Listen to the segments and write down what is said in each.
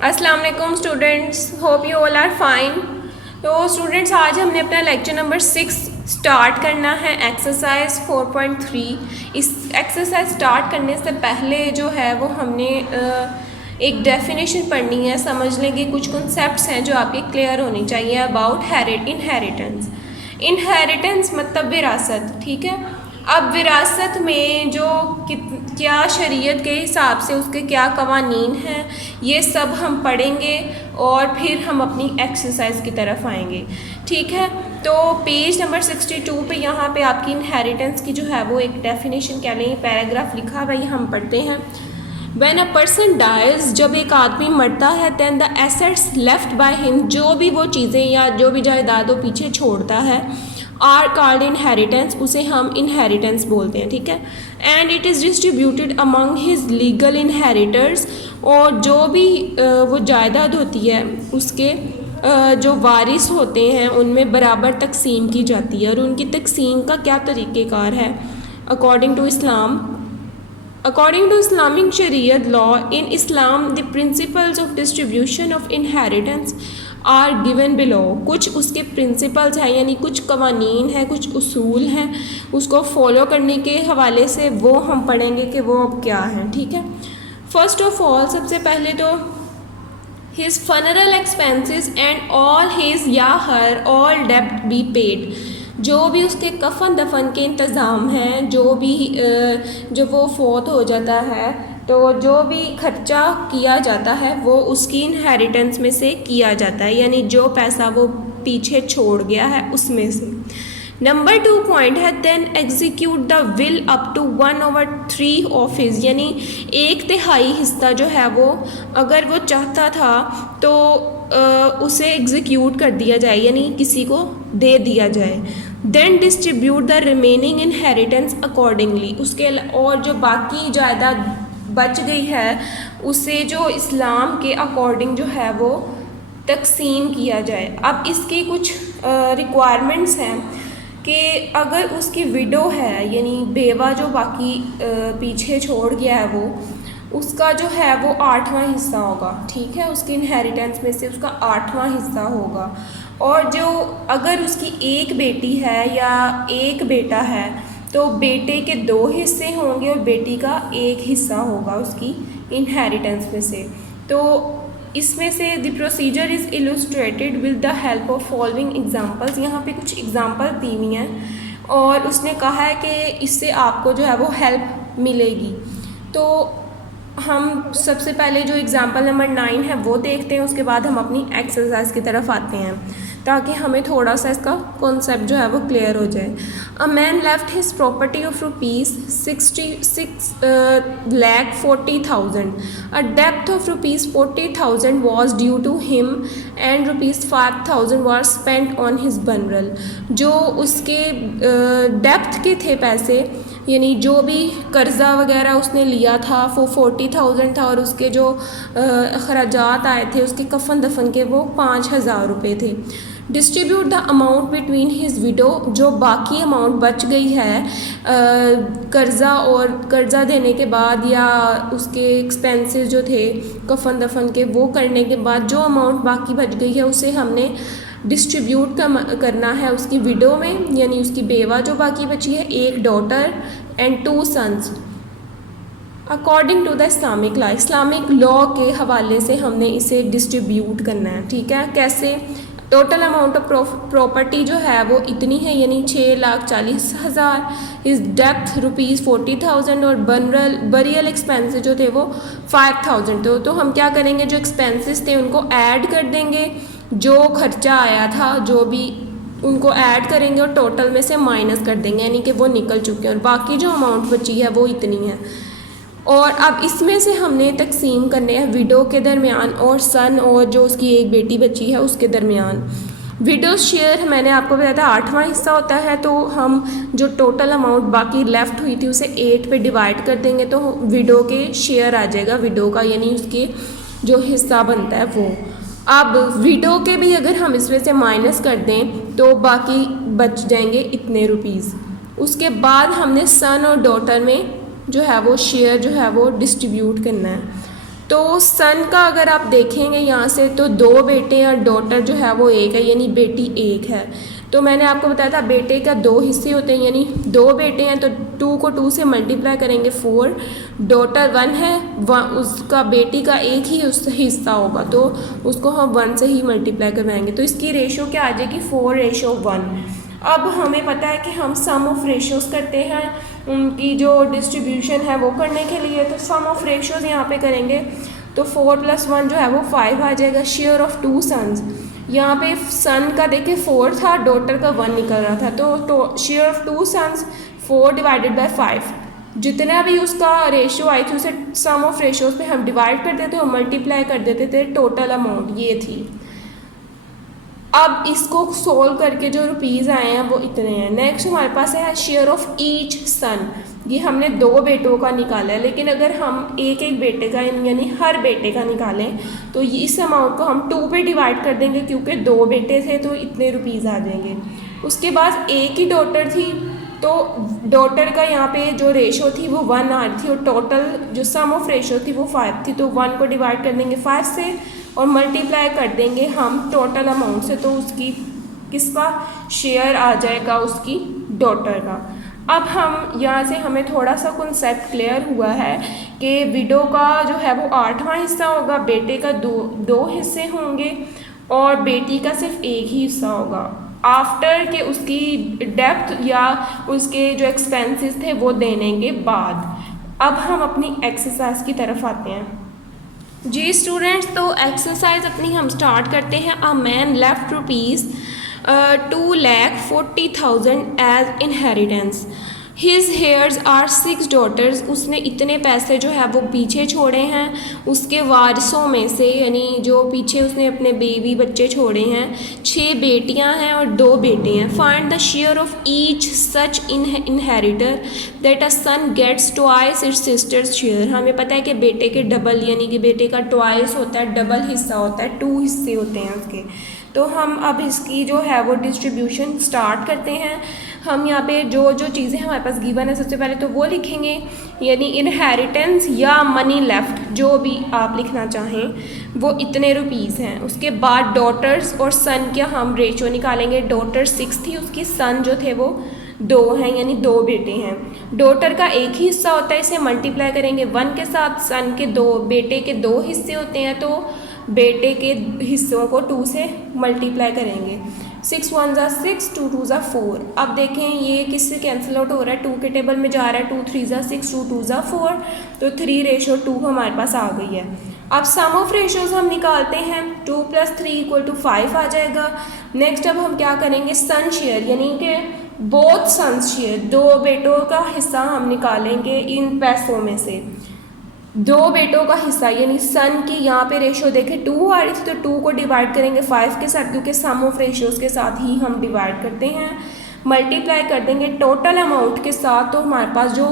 अस्सलाम वालेकुम students, hope you all are fine. तो स्टूडेंट्स, आज हमने अपना लेक्चर नंबर 6 स्टार्ट करना है, एक्सरसाइज 4.3। इस एक्सरसाइज स्टार्ट करने से पहले जो है वो हमने एक डेफिनेशन पढ़नी है। समझ लेंगे कुछ कॉन्सेप्ट्स हैं जो आपके क्लियर होनी चाहिए अबाउट इनहेरिटेंस। इनहेरिटेंस मतलब विरासत, ठीक है। अब विरासत में जो क्या शरीयत के हिसाब से उसके क्या कवानीन हैं, ये सब हम पढ़ेंगे और फिर हम अपनी एक्सरसाइज की तरफ आएंगे, ठीक है। तो पेज नंबर 62 पे यहाँ पे आपकी इनहेरिटेंस की जो है वो एक डेफिनेशन कह लें, पैराग्राफ लिखा हुआ है, हम पढ़ते हैं। When a person dies, जब एक आदमी मरता है, then the assets left by him, जो भी वो चीज़ें या जो भी जायदाद वो पीछे छोड़ता है, आर कॉल्ड इनहेरिटेंस, उसे हम इनहेरिटेंस बोलते हैं, ठीक है। And it is distributed among his legal inheritors, और जो भी वो जायदाद होती है उसके जो वारिस होते हैं उनमें बराबर तकसीम की जाती है। और उनकी तकसीम का क्या तरीक़ेकार है according to Islam. According to Islamic Sharia law, in Islam, the principles of distribution of inheritance are given below. कुछ उसके प्रिंसिपल्स हैं, यानी कुछ कवानीन हैं, कुछ उसूल हैं, उसको फॉलो करने के हवाले से वो हम पढ़ेंगे कि वो अब क्या हैं, ठीक है। फर्स्ट ऑफ ऑल, सबसे पहले तो his funeral expenses and all his या her all debt be paid, जो भी उसके कफन दफन के इंतज़ाम हैं, जो भी जब वो फौत हो जाता है तो जो भी खर्चा किया जाता है वो उसकी इनहेरिटेंस में से किया जाता है, यानी जो पैसा वो पीछे छोड़ गया है उसमें से। नंबर 2 पॉइंट है, then execute the will up to 1/3 of his, यानी 1/3 हिस्सा जो है वो अगर वो चाहता था तो उसे एग्जीक्यूट कर दिया जाए, यानी किसी को दे दिया जाए। Then distribute the remaining inheritance accordingly, उसके और जो बाकी जायदाद बच गई है उसे जो इस्लाम के अकॉर्डिंग जो है वो तकसीम किया जाए। अब इसकी कुछ रिक्वायरमेंट्स हैं कि अगर उसकी विडो है, यानी बेवा जो बाकी पीछे छोड़ गया है वो, उसका जो है वो 8वां हिस्सा होगा, ठीक है। उसकी इनहेरिटेंस में से उसका 8वां हिस्सा होगा। और जो अगर उसकी एक बेटी है या एक बेटा है तो बेटे के 2 हिस्से होंगे और बेटी का 1 हिस्सा होगा उसकी इनहेरिटेंस में से। तो इसमें से the procedure is illustrated with the help of following examples. यहाँ पे कुछ एग्जांपल दी हुई हैं और उसने कहा है कि इससे आपको जो है वो हेल्प मिलेगी। तो हम सबसे पहले जो एग्ज़ाम्पल नंबर 9 है वो देखते हैं, उसके बाद हम अपनी एक्सरसाइज की तरफ आते हैं ताकि हमें थोड़ा सा इसका कॉन्सेप्ट जो है वो क्लियर हो जाए। A man left his property of ₹66,40,000, a डेप्थ of ₹40,000 was due to him and ₹5,000 was spent on his funeral. जो उसके डेप्थ के थे पैसे, यानी जो भी कर्ज़ा वगैरह उसने लिया था वो 40,000 था, और उसके जो अखराजात आए थे उसके कफन दफन के वो 5,000 रुपये थे। Distribute the amount between his window, जो बाकी अमाउंट बच गई है कर्ज़ा और कर्ज़ा देने के बाद या उसके एक्सपेंसेस जो थे कफन दफन के वो करने के बाद जो अमाउंट बाकी बच गई है उसे हमने डिस्ट्रीब्यूट करना है उसकी विडो में, यानी उसकी बेवा जो बाकी बची है, 1 daughter and 2 sons according to the Islamic law. Islamic law के हवाले से हमने इसे डिस्ट्रीब्यूट करना है, ठीक है। कैसे? टोटल अमाउंट ऑफ प्रॉपर्टी जो है वो इतनी है, यानी 6,40,000, इस डेप्थ ₹40,000 और बरियल एक्सपेंसेस जो थे वो 5,000। तो हम क्या करेंगे, जो एक्सपेंसेस थे उनको ऐड कर देंगे, जो खर्चा आया था जो भी उनको ऐड करेंगे और टोटल में से माइनस कर देंगे, यानी कि वो निकल चुके हैं और बाकी जो अमाउंट बची है वो इतनी है। और अब इसमें से हमने तकसीम करने हैं विडो के दरमियान और सन और जो उसकी एक बेटी बची है उसके दरमियान। विडो शेयर मैंने आपको बताया था 8वां हिस्सा होता है, तो हम जो टोटल अमाउंट बाकी लेफ़्ट हुई थी उसे 8 पे डिवाइड कर देंगे तो विडो के शेयर आ जाएगा, विडो का यानी उसके जो हिस्सा बनता है वो। अब विडो के भी अगर हम इसमें से माइनस कर दें तो बाकी बच जाएंगे इतने रुपीज़। उसके बाद हमने सन और डॉटर में जो है वो शेयर जो है वो डिस्ट्रीब्यूट करना है। तो सन का अगर आप देखेंगे यहाँ से तो 2 बेटे और डॉटर जो है वो 1 है, यानी बेटी 1 है। तो मैंने आपको बताया था बेटे का 2 हिस्से होते हैं, यानी 2 बेटे हैं तो 2 को 2 से मल्टीप्लाई करेंगे 4, डॉटर 1 है, उसका बेटी का 1 ही उस हिस्सा होगा तो उसको हम 1 से ही मल्टीप्लाई करवाएंगे। तो इसकी रेशो क्या आ जाएगी 4:1। अब हमें पता है कि हम सम ऑफ रेशियोज़ करते हैं उनकी जो डिस्ट्रीब्यूशन है वो करने के लिए, तो सम ऑफ रेशियोज़ यहाँ पे करेंगे तो 4 + 1 जो है वो 5 आ जाएगा। शेयर ऑफ 2 सन्स, यहाँ पे सन का देखिए 4 था, डॉटर का 1 निकल रहा था, तो शेयर ऑफ 2 सन्स 4/5, जितना भी उसका रेशियो आई थी उसे सम ऑफ रेशियोज़ पे हम डिवाइड कर देते और मल्टीप्लाई कर देते थे टोटल अमाउंट ये थी। अब इसको सोल्व करके जो रुपीज़ आए हैं वो इतने हैं। नेक्स्ट हमारे पास है शेयर ऑफ ईच सन, ये हमने 2 बेटों का निकाला है, लेकिन अगर हम एक एक बेटे का यानी हर बेटे का निकालें तो इस अमाउंट को हम 2 पे डिवाइड कर देंगे क्योंकि 2 बेटे थे तो इतने रुपीज़ आ जाएंगे। उसके बाद एक ही डॉटर थी तो डॉटर का यहाँ पे जो रेशो थी वो 1 आ रही थी और टोटल जो सम ऑफ रेशो थी वो 5 थी, तो 1 को डिवाइड कर देंगे 5 से और मल्टीप्लाई कर देंगे हम टोटल अमाउंट से, तो उसकी किसका शेयर आ जाएगा उसकी डॉटर का। अब हम यहाँ से हमें थोड़ा सा कॉन्सेप्ट क्लियर हुआ है कि विडो का जो है वो 8वां हिस्सा होगा, बेटे का 2 हिस्से होंगे और बेटी का सिर्फ 1 ही हिस्सा होगा आफ्टर के उसकी डेप्थ या उसके जो एक्सपेंसेस थे वो देने के बाद। अब हम अपनी एक्सरसाइज की तरफ आते हैं। जी स्टूडेंट्स, तो एक्सरसाइज अपनी हम स्टार्ट करते हैं। A man left ₹2,40,000 as inheritance, his heirs are 6 daughters, उसने इतने पैसे जो है वो पीछे छोड़े हैं उसके वारिसों में से, यानी जो पीछे उसने अपने बेबी बच्चे छोड़े हैं। 6 बेटियां हैं और 2 बेटे हैं। Find the share of each such inheritor that a son gets twice its sisters share. हमें पता है कि बेटे के डबल यानी कि बेटे का ट्वाइस होता है, डबल हिस्सा होता है, 2 हिस्से होते हैं उसके। तो हम अब इसकी जो है वो डिस्ट्रीब्यूशन स्टार्ट करते हैं। हम यहाँ पे जो जो चीज़ें हमारे पास गिवन है सबसे पहले तो वो लिखेंगे, यानी इनहेरिटेंस या मनी लेफ्ट जो भी आप लिखना चाहें वो इतने रुपीज़ हैं। उसके बाद डॉटर्स और सन का हम रेशियो निकालेंगे। डॉटर 6 थी उसकी, सन जो थे वो 2 हैं यानी 2 बेटे हैं। डॉटर का 1 ही हिस्सा होता है, इसे मल्टीप्लाई करेंगे 1 के साथ। सन के 2 बेटे के 2 हिस्से होते हैं तो बेटे के हिस्सों को 2 से मल्टीप्लाई करेंगे। 6 1 ज़ा 6, 2 2 ज़ा 4। अब देखें ये किससे कैंसिल आउट हो रहा है, 2 के टेबल में जा रहा है, 2 3 ज़ा 6, 2 2 ज़ा 4, तो 3:2 हमारे पास आ गई है। अब सम ऑफ रेशियोज हम निकालते हैं, 2 + 3 = 5 आ जाएगा। नेक्स्ट अब हम क्या करेंगे, सन शेयर यानी कि बोथ सन्स शेयर, 2 बेटों का हिस्सा हम निकालेंगे इन पैसों में से। 2 बेटों का हिस्सा यानी सन की यहाँ पे रेशियो देखें 2 आ रही थी तो 2 को डिवाइड करेंगे 5 के साथ क्योंकि सम ऑफ रेशियोज के साथ ही हम डिवाइड करते हैं। मल्टीप्लाई कर देंगे टोटल अमाउंट के साथ, तो हमारे पास जो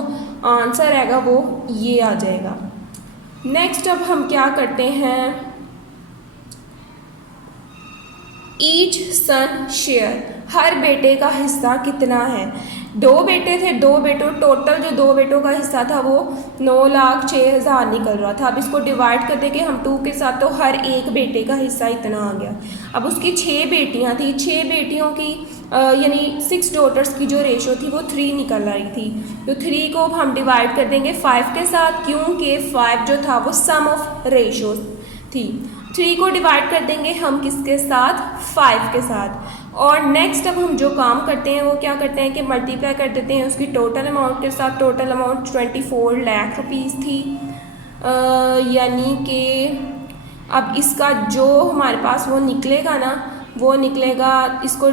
आंसर आएगा वो ये आ जाएगा। नेक्स्ट अब हम क्या करते हैं, ईच सन शेयर, हर बेटे का हिस्सा कितना है। 2 बेटे थे, 2 बेटों टोटल जो 2 बेटों का हिस्सा था वो 9,06,000 निकल रहा था। अब इसको डिवाइड कर देंगे हम 2 के साथ तो हर एक बेटे का हिस्सा इतना आ गया। अब उसकी 6 बेटियां थी, 6 बेटियों की यानी 6 डॉटर्स की जो रेशो थी वो 3 निकल रही थी, तो 3 को हम डिवाइड कर देंगे 5 के साथ क्योंकि 5 जो था वो सम ऑफ रेशो थी। 3 को डिवाइड कर देंगे हम किसके साथ, 5 के साथ। और नेक्स्ट अब हम जो काम करते हैं वो क्या करते हैं कि मल्टीप्लाई कर देते हैं उसकी टोटल अमाउंट के साथ। टोटल अमाउंट 24 लाख रुपीज़ थी, यानी कि अब इसका जो हमारे पास वो निकलेगा ना, वो निकलेगा, इसको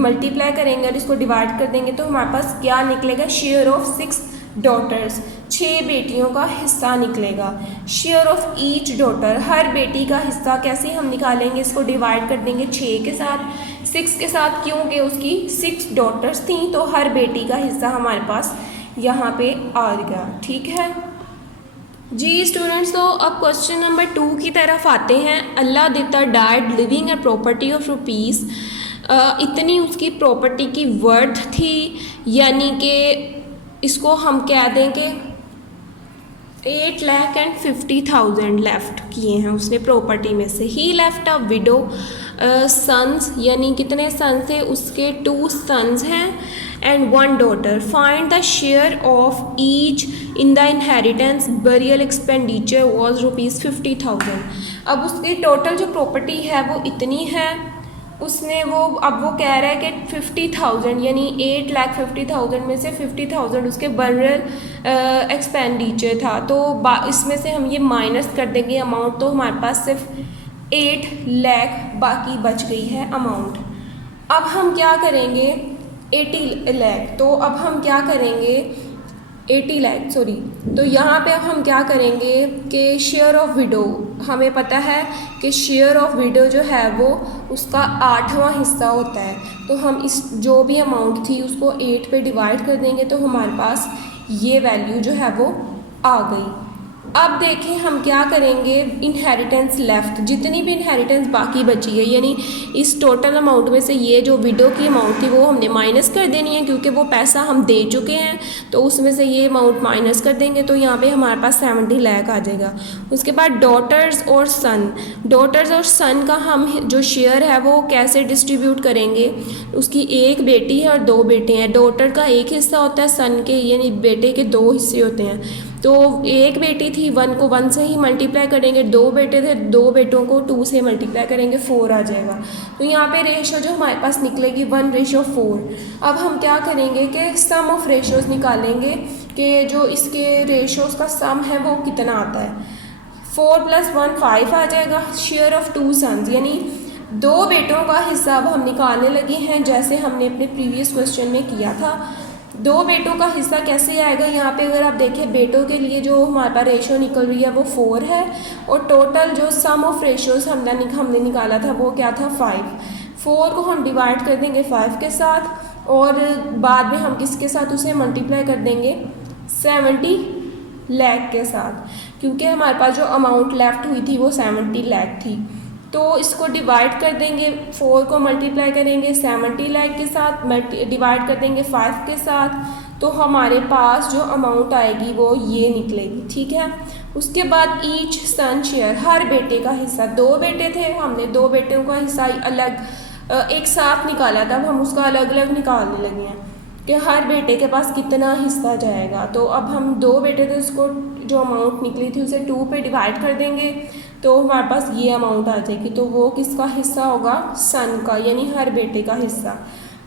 मल्टीप्लाई करेंगे और इसको डिवाइड कर देंगे तो हमारे पास क्या निकलेगा, शेयर ऑफ 6 डॉटर्स, 6 बेटियों का हिस्सा निकलेगा। शेयर ऑफ ईच डॉटर, हर बेटी का हिस्सा कैसे हम निकालेंगे, इसको डिवाइड कर देंगे 6 के साथ, 6 के साथ क्योंकि उसकी 6 डॉटर्स थी तो हर बेटी का हिस्सा हमारे पास यहाँ पे आ गया। ठीक है जी स्टूडेंट्स, तो अब क्वेश्चन नंबर 2 की तरफ आते हैं। अल्लाह देता died living a property of rupees, इतनी उसकी प्रॉपर्टी की वर्थ थी, यानी कि इसको हम कह देंगे 8,50,000 लेफ़्ट किए हैं उसने प्रॉपर्टी में से। ही लेफ्ट अ विडो सन्स, यानी कितने सन्स थे उसके? 2 सन्स हैं and 1 daughter. Find the share of each in the inheritance burial expenditure was ₹50,000। अब उसकी टोटल जो प्रॉपर्टी है वो इतनी है, उसने अब वो कह रहा है कि 50,000 यानी 8,50,000 में से 50,000 उसके बरियल एक्सपेंडिचर था। तो इसमें से हम ये माइनस कर देंगे अमाउंट, तो हमारे पास सिर्फ 8 लाख बाकी बच गई है अमाउंट। अब हम क्या करेंगे? 80 लाख। तो अब हम क्या करेंगे? 80 लाख सॉरी। तो यहाँ पे अब हम क्या करेंगे कि शेयर ऑफ विडो, हमें पता है कि शेयर ऑफ विडो जो है वो उसका 8वां हिस्सा होता है। तो हम इस जो भी अमाउंट थी उसको 8 पे डिवाइड कर देंगे, तो हमारे पास ये वैल्यू जो है वो आ गई। अब देखें हम क्या करेंगे, इनहेरिटेंस लेफ़्ट, जितनी भी इनहेरिटेंस बाकी बची है, यानी इस टोटल अमाउंट में से ये जो विडो की अमाउंट थी वो हमने माइनस कर देनी है, क्योंकि वो पैसा हम दे चुके हैं, तो उसमें से ये अमाउंट माइनस कर देंगे, तो यहाँ पे हमारे पास 70 लाख आ जाएगा। उसके बाद डॉटर्स और सन, डॉटर्स और सन का हम जो शेयर है वो कैसे डिस्ट्रीब्यूट करेंगे? उसकी एक बेटी है और 2 बेटे हैं। डॉटर का एक हिस्सा होता है, सन के यानी बेटे के 2 हिस्से होते हैं। तो एक बेटी थी, 1 को 1 से ही मल्टीप्लाई करेंगे, 2 बेटे थे, 2 बेटों को 2 से मल्टीप्लाई करेंगे, 4 आ जाएगा। तो यहाँ पे रेशो जो हमारे पास निकलेगी 1:4। अब हम क्या करेंगे कि सम ऑफ रेशोज़ निकालेंगे कि जो इसके रेशोज़ का सम है वो कितना आता है। 4 + 1 5 आ जाएगा। शेयर ऑफ 2 सन्स, यानी 2 बेटों का हिस्सा अब हम निकालने लगे हैं, जैसे हमने अपने प्रीवियस क्वेश्चन में किया था। 2 बेटों का हिस्सा कैसे आएगा? यहाँ पे अगर आप देखें बेटों के लिए जो हमारे पास रेशो निकल रही है वो 4 है, और टोटल जो सम ऑफ रेशोज़ हमने निकाला था वो क्या था? 5। 4 को हम डिवाइड कर देंगे 5 के साथ, और बाद में हम किसके साथ उसे मल्टीप्लाई कर देंगे? 70 लाख के साथ, क्योंकि हमारे पास जो अमाउंट लेफ़्ट हुई थी वो 70 लाख थी। तो इसको डिवाइड कर देंगे, 4 को मल्टीप्लाई करेंगे 70 लाख के साथ, डिवाइड कर देंगे 5 के साथ, तो हमारे पास जो अमाउंट आएगी वो ये निकलेगी। ठीक है। उसके बाद ईच सन शेयर, हर बेटे का हिस्सा, 2 बेटे थे, हमने 2 बेटों का हिस्सा अलग एक साथ निकाला था, अब हम उसका अलग अलग निकालने लगे हैं कि हर बेटे के पास कितना हिस्सा जाएगा। तो अब हम 2 बेटे थे, उसको जो अमाउंट निकली थी उसे 2 पे डिवाइड कर देंगे, तो हमारे पास ये अमाउंट आ जाएगी। तो वो किसका हिस्सा होगा? सन का, यानी हर बेटे का हिस्सा।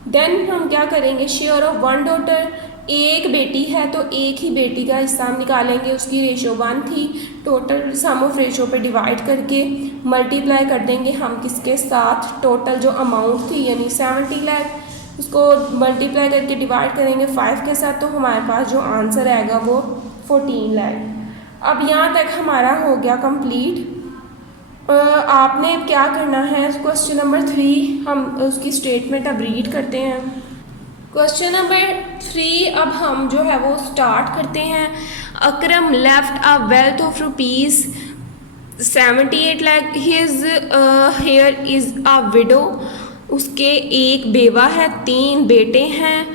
देन हम क्या करेंगे? शेयर ऑफ 1 डॉटर, एक बेटी है तो एक ही बेटी का हिस्सा हम निकालेंगे, उसकी रेशो 1 थी। टोटल सम ऑफ रेशो पे डिवाइड करके मल्टीप्लाई कर देंगे हम किसके साथ? टोटल जो अमाउंट थी यानी 70 लाख, उसको मल्टीप्लाई करके डिवाइड करेंगे 5 के साथ, तो हमारे पास जो आंसर आएगा वो 14 लाख। अब यहाँ तक हमारा हो गया कंप्लीट। आपने क्या करना है? क्वेश्चन नंबर 3 हम उसकी स्टेटमेंट अब रीड करते हैं। क्वेश्चन नंबर 3 अब हम जो है वो स्टार्ट करते हैं। Akram left a wealth of ₹78 lakh, his heir is a widow, उसके एक बेवा है, 3 बेटे हैं,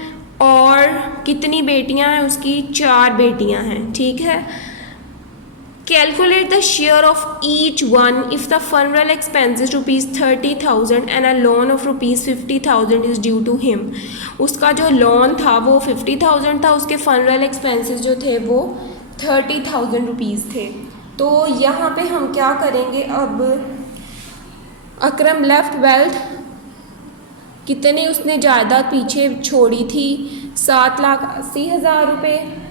और कितनी बेटियां हैं? उसकी 4 बेटियां हैं। ठीक है। Calculate the share of each one if the funeral expenses ₹30,000 and a loan of ₹50,000 is due to him। उसका जो लोन था वो 50,000 था, उसके funeral expenses जो थे वो 30,000 रुपीज़ थे। तो यहाँ पे हम क्या करेंगे? अब अकरम लेफ्ट वेल्थ, कितनी उसने जायदाद पीछे छोड़ी थी? 7,80,000 रुपये।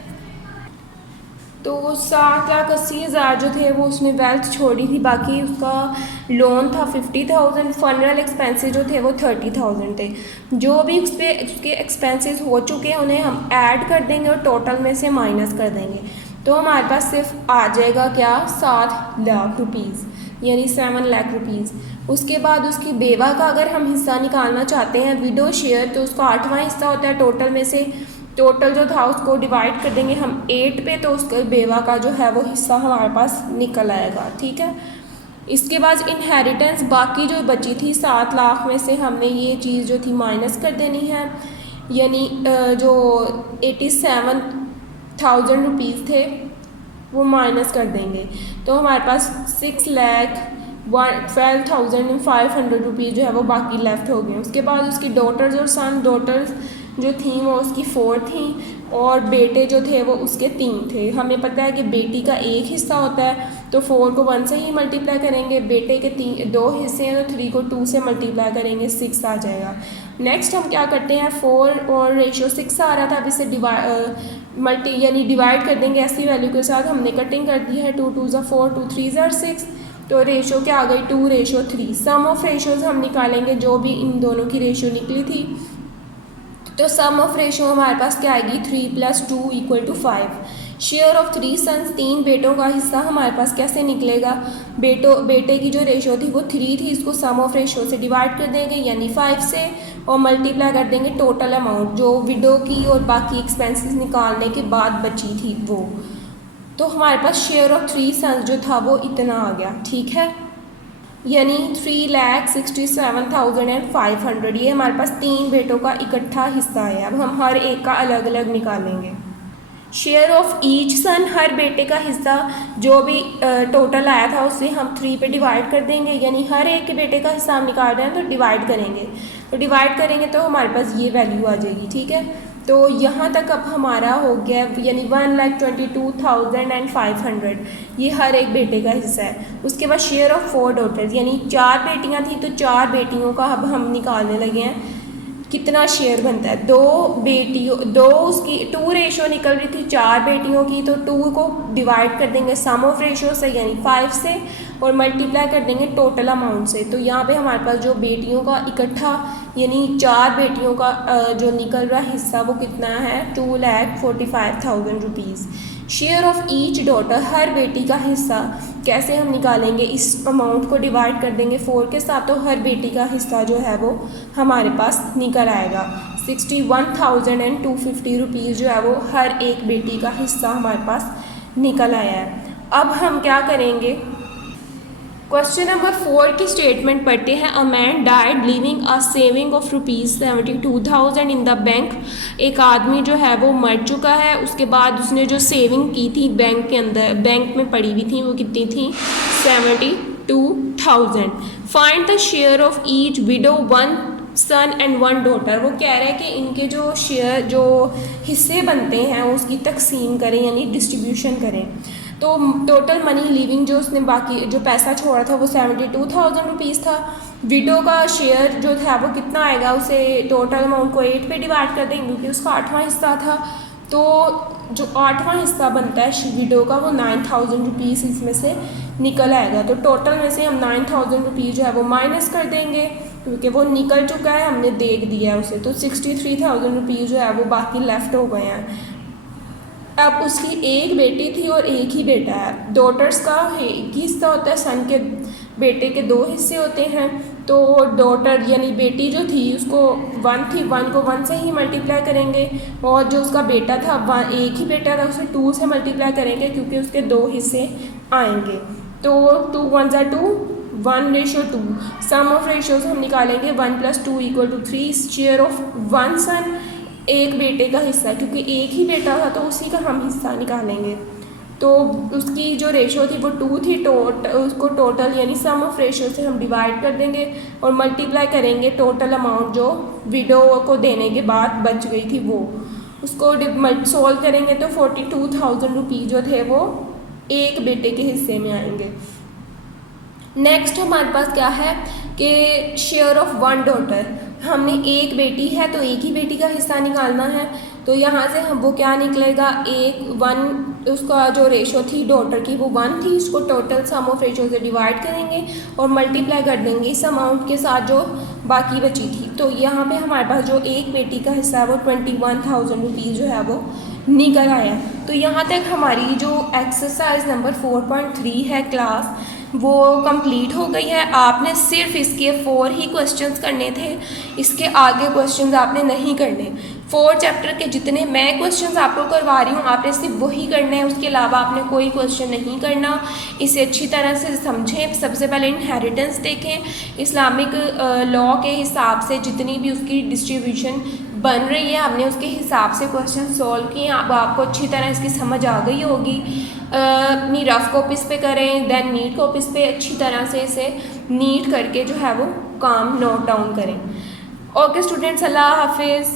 तो 7,80,000 जो थे वो उसने वेल्थ छोड़ी थी, बाकी उसका लोन था 50,000, फनरल एक्सपेंसेस जो थे वो 30,000 थे। जो भी उसके एक्सपेंसेस हो चुके हैं उन्हें हम ऐड कर देंगे और टोटल में से माइनस कर देंगे, तो हमारे पास सिर्फ आ जाएगा क्या? 7 लाख रुपीज़, यानी 7 लाख रुपीज़। उसके बाद उसकी बेवा का अगर हम हिस्सा निकालना चाहते हैं विडो शेयर, तो उसका 8वां हिस्सा होता है टोटल में से। टोटल जो था उसको डिवाइड कर देंगे हम 8 पे, तो उसके बेवा का जो है वो हिस्सा हमारे पास निकल आएगा। ठीक है। इसके बाद इनहेरिटेंस बाकी जो बची थी 7 लाख में से हमने ये चीज़ जो थी माइनस कर देनी है, यानी जो 87,000 रुपीज़ थे वो माइनस कर देंगे। तो हमारे पास 6,12,500 रुपीज़ जो है वो बाकी लेफ़्ट हो गए। उसके बाद उसकी डॉटर्स और सन, डॉटर्स जो थी वो उसकी 4 थी और बेटे जो थे वो उसके 3 थे। हमें पता है कि बेटी का एक हिस्सा होता है तो 4 को 1 से ही मल्टीप्लाई करेंगे, बेटे के 2 हिस्से हैं तो 3 को 2 से मल्टीप्लाई करेंगे, 6 आ जाएगा। नेक्स्ट हम क्या करते हैं, 4 और रेशियो 6 आ रहा था, अब इसे डिवाइड कर देंगे ऐसी वैल्यू के साथ। हमने कटिंग कर दी है, 2 2 ज़ा 4, 2 3 ज़ा 6, तो रेशो क्या आ गई 2:3। सम ऑफ रेशोज़ हम निकालेंगे, जो भी इन दोनों की रेशो निकली थी, तो सम ऑफ रेशो हमारे पास क्या आएगी 3 + 2 = 5। शेयर ऑफ 3 सन्स, 3 बेटों का हिस्सा हमारे पास कैसे निकलेगा, बेटे की जो रेशो थी वो 3 थी, इसको सम ऑफ रेशो से डिवाइड कर देंगे यानी 5 से, और मल्टीप्लाई कर देंगे टोटल अमाउंट जो विडो की और बाकी एक्सपेंसेस निकालने के बाद बची थी वो। तो हमारे पास शेयर ऑफ 3 सन्स जो था वो इतना आ गया, ठीक है, यानी 3,67,500। ये हमारे पास 3 बेटों का इकट्ठा हिस्सा है। अब हम हर एक का अलग अलग निकालेंगे। शेयर ऑफ ईच सन, हर बेटे का हिस्सा जो भी टोटल आया था उसे हम 3 पे डिवाइड कर देंगे, यानी हर एक के बेटे का हिस्सा हम निकाल रहे हैं तो डिवाइड करेंगे, तो हमारे पास ये वैल्यू आ जाएगी, ठीक है। तो यहाँ तक अब हमारा हो गया, यानी 1,22,500 ये हर एक बेटे का हिस्सा है। उसके बाद शेयर ऑफ 4 डॉटर्स, यानी 4 बेटियाँ थी तो 4 बेटियों का अब हम निकालने लगे हैं, कितना शेयर बनता है, 2 उसकी 2 रेशो निकल रही थी 4 बेटियों की, तो 2 को डिवाइड कर देंगे सम ऑफ रेशो से यानी 5 से, और मल्टीप्लाई कर देंगे टोटल अमाउंट से। तो यहाँ पे हमारे पास जो बेटियों का इकट्ठा यानी 4 बेटियों का जो निकल रहा हिस्सा वो कितना है 2,45,000 rupees. Share of each daughter, हर बेटी का हिस्सा कैसे हम निकालेंगे, इस अमाउंट को डिवाइड कर देंगे 4 के साथ, तो हर बेटी का हिस्सा जो है वो हमारे पास निकल आएगा 61,250 रुपीज़ जो है वो हर एक बेटी का हिस्सा हमारे पास निकल आया है। अब हम क्या करेंगे, क्वेश्चन नंबर 4 की स्टेटमेंट पढ़ते हैं। A man died leaving a saving of ₹72,000 in the bank. एक आदमी जो है वो मर चुका है, उसके बाद उसने जो सेविंग की थी बैंक के अंदर, बैंक में पड़ी हुई थी, वो कितनी थी 72,000। Find the share of each widow, 1 son and 1 daughter. वो कह रहे हैं कि इनके जो शेयर जो हिस्से बनते हैं उसकी तकसीम करें यानी डिस्ट्रीब्यूशन करें। तो टोटल मनी लीविंग जो उसने बाकी जो पैसा छोड़ा था वो 72,000 रुपीज़ था। विडो का शेयर जो था वो कितना आएगा, उसे टोटल अमाउंट को 8 पे डिवाइड कर देंगे क्योंकि उसका 8वां हिस्सा था, तो जो 8वां हिस्सा बनता है विडो का वो 9,000 रुपीज़ इसमें से निकल आएगा। तो टोटल में से हम 9,000 रुपीज़ जो है वो माइनस कर देंगे क्योंकि वो निकल चुका है, हमने देख दिया है उसे, तो 63,000 रुपीज़ जो है वो बाकी लेफ़्ट हो गए हैं। अब उसकी एक बेटी थी और एक ही बेटा है। डॉटर्स का एक ही हिस्सा होता है, सन के बेटे के 2 हिस्से होते हैं। तो डॉटर यानी बेटी जो थी उसको 1 थी, 1 को 1 से ही मल्टीप्लाई करेंगे, और जो उसका बेटा था एक ही बेटा था उसे 2 से मल्टीप्लाई करेंगे क्योंकि उसके 2 हिस्से आएंगे। तो 2 1 ज़ा 2, 1:2। सम ऑफ रेशोज़ हम निकालेंगे, 1 + 2 = 3। शेयर ऑफ 1 सन, एक बेटे का हिस्सा, क्योंकि एक ही बेटा था तो उसी का हम हिस्सा निकालेंगे। तो उसकी जो रेशो थी वो 2 थी, उसको टोटल यानी सम ऑफ रेशो से हम डिवाइड कर देंगे और मल्टीप्लाई करेंगे टोटल अमाउंट जो विडो को देने के बाद बच गई थी वो, उसको सोल्व करेंगे तो 42,000 रुपीज़ जो थे वो एक बेटे के हिस्से में आएंगे। नेक्स्ट हमारे पास क्या है कि शेयर ऑफ 1 डॉटर, हमने एक बेटी है तो एक ही बेटी का हिस्सा निकालना है। तो यहाँ से हम वो क्या निकलेगा, 1 उसका जो रेशो थी डॉटर की वो 1 थी, उसको टोटल सम ऑफ रेशो से डिवाइड करेंगे और मल्टीप्लाई कर देंगे इस अमाउंट के साथ जो बाकी बची थी। तो यहाँ पे हमारे पास जो एक बेटी का हिस्सा है वो 21,000 रुपीज़ जो है वो निकल आया। तो यहाँ तक हमारी जो एक्सरसाइज नंबर 4.3 है क्लास वो कंप्लीट हो गई है। आपने सिर्फ इसके 4 ही क्वेश्चंस करने थे, इसके आगे क्वेश्चंस आपने नहीं करने। 4 चैप्टर के जितने मैं क्वेश्चंस आपको करवा रही हूँ आपने सिर्फ वही करने हैं, उसके अलावा आपने कोई क्वेश्चन नहीं करना। इसे अच्छी तरह से समझें। सबसे पहले इनहेरिटेंस देखें, इस्लामिक लॉ के हिसाब से जितनी भी उसकी डिस्ट्रीब्यूशन बन रही है, आपने उसके हिसाब से क्वेश्चन सॉल्व किए, अब आपको अच्छी तरह इसकी समझ आ गई होगी। अपनी रफ़ कॉपीज़ पे करें, देन नीट कॉपीज़ पे अच्छी तरह से इसे नीट करके जो है वो काम नोट डाउन करें। ओके स्टूडेंट्स, अल्लाह हाफिज़।